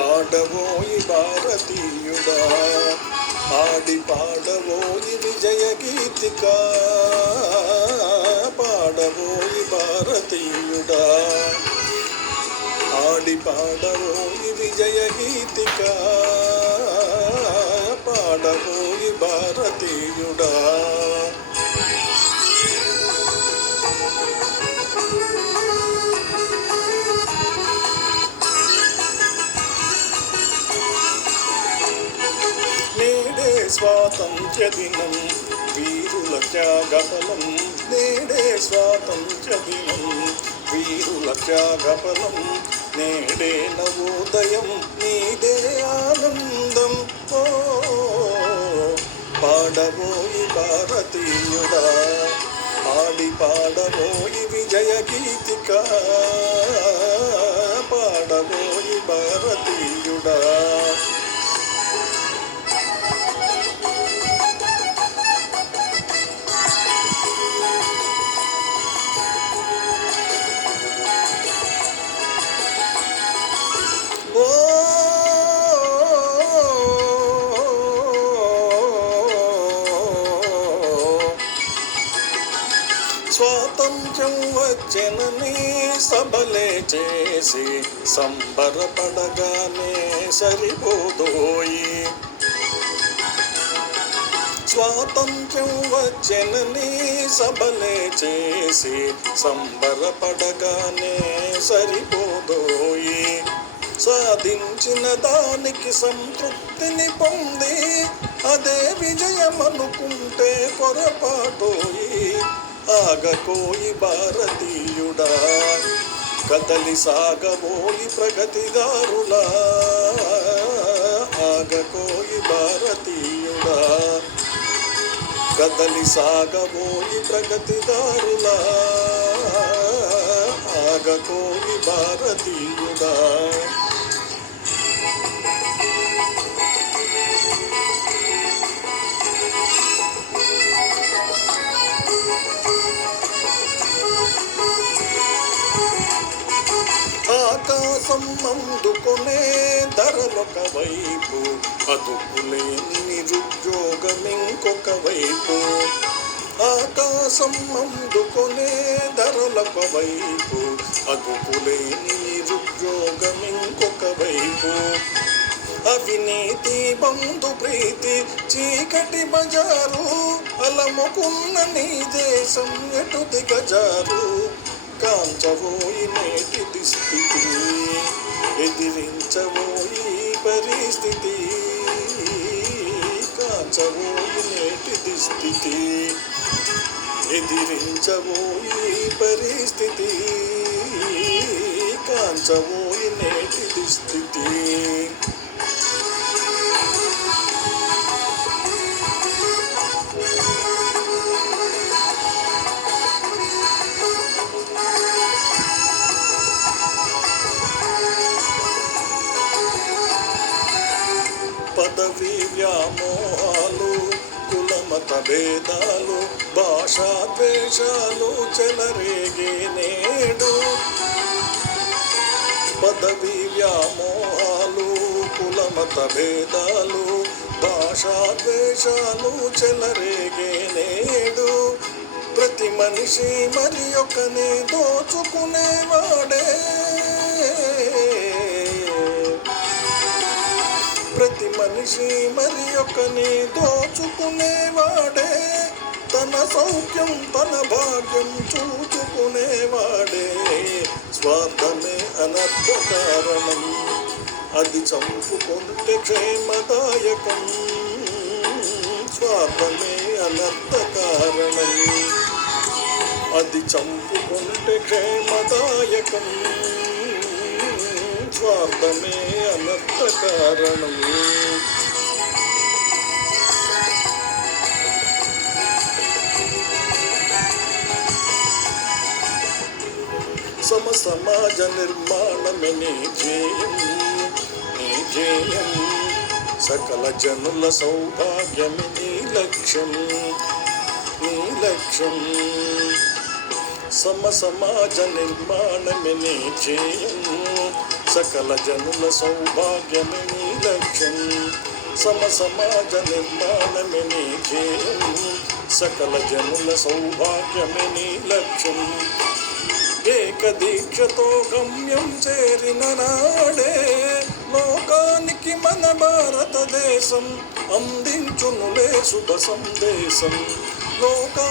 పాడవోయి భారతీయుడా, ఆడి పాడవోయి విజయ గీతిక, పాడవోయి భారతీయుడా, ఆడి పాడవోయి విజయ గీతిక, పాడవోయి భారతీయుడా. నేడే స్వాతంత్ర్య దినం వీరుల త్యాగఫలం, నేడే స్వాతంత్ర్య దినం వీరుల త్యాగఫలం, నేడే నవోదయం నీదే ఆనందం. ఓ పాడవోయి భారతీయుడా, ఆడి పాడవోయి విజయ గీతిక, పాడవోయి భారతీయుడా. స్వాతంత్ర్యం వచ్చెనని సభలే చేసి సంబరపడగానే సరిపోదోయి, స్వాతంత్ర్యం వచ్చెనని సభలే చేసి సంబరపడగానే సరిపోదోయి, సాధించిన దానికి సంతృప్తిని పొంది అదే విజయమనుకుంటే పొరపాటోయి. ఆగకోయి భారతీయుడా, కదలి సాగబోయి ప్రగతిదారులా, ఆగకోయి భారతీయుడా, కదలి సాగబోయి ప్రగతిదారులా, ఆగకోయి భారతీయుడా. ఆకాశం అందుకునే ధరలొక వైపు, అదుపులేని నిరుద్యోగం ఇంకొక వైపు, ఆకాశం అందుకునే ధరలొక వైపు, అదుపులేని నిరుద్యోగం ఇంకొక వైపు, అవినీతి బంధు ప్రీతి చీకటి బజారు, అలముకున్న నీ దేశం ఎటు దిగజారు. కాంచబోయి నేటి స్థితి, ఎదిరించబోయి పరిస్థితి, కాంచబోయి నేటి స్థితి, ఎదిరించబోయి పరిస్థితి, కాంచబోయి నేటి స్థితి. పదవి వ్యామోహాలు, కులమత భేదాలు, భాషా ద్వేషాలు చెలరేగే నేడు, పదవి వ్యామోహాలు, కులమత భేదాలు, భాషా ద్వేషాలు చెలరేగే నేడు. ప్రతి మనిషి మరి ఒకనే దోచుకునేవాడే, ప్రతి మనిషి మరి ఒకని దోచుకునేవాడే, తన సౌఖ్యం తన భాగ్యం చూచుకునేవాడే. స్వార్థమే అనర్థ కారణం, అది చంపుకుంటే క్షేమదాయకం, స్వార్థమే అనర్థ కారణం, అది చంపుకుంటే క్షేమదాయకం, స్వార్థమే అనర్థ కారణం. సమ సమాజ నిర్మాణమే నీ ధ్యేయం, నీ ధ్యేయం, సకల జనుల సౌభాగ్యమే నీ లక్ష్యం, నీ లక్ష్యం. సమ సమాజ నిర్మాణమే నీ ధ్యేయం, సకల జనుల సౌభాగ్యమే నీ లక్ష్యం, సమాజ నిర్మాణమే నీ ధ్యేయం, సకల జనుల సౌభాగ్యమే నీ లక్ష్యం. ఏకదీక్షతో గమ్యం చేరిన నాడే లోకానికి మన భారతదేశం అందించునులే శుభ సందేశం. లోకా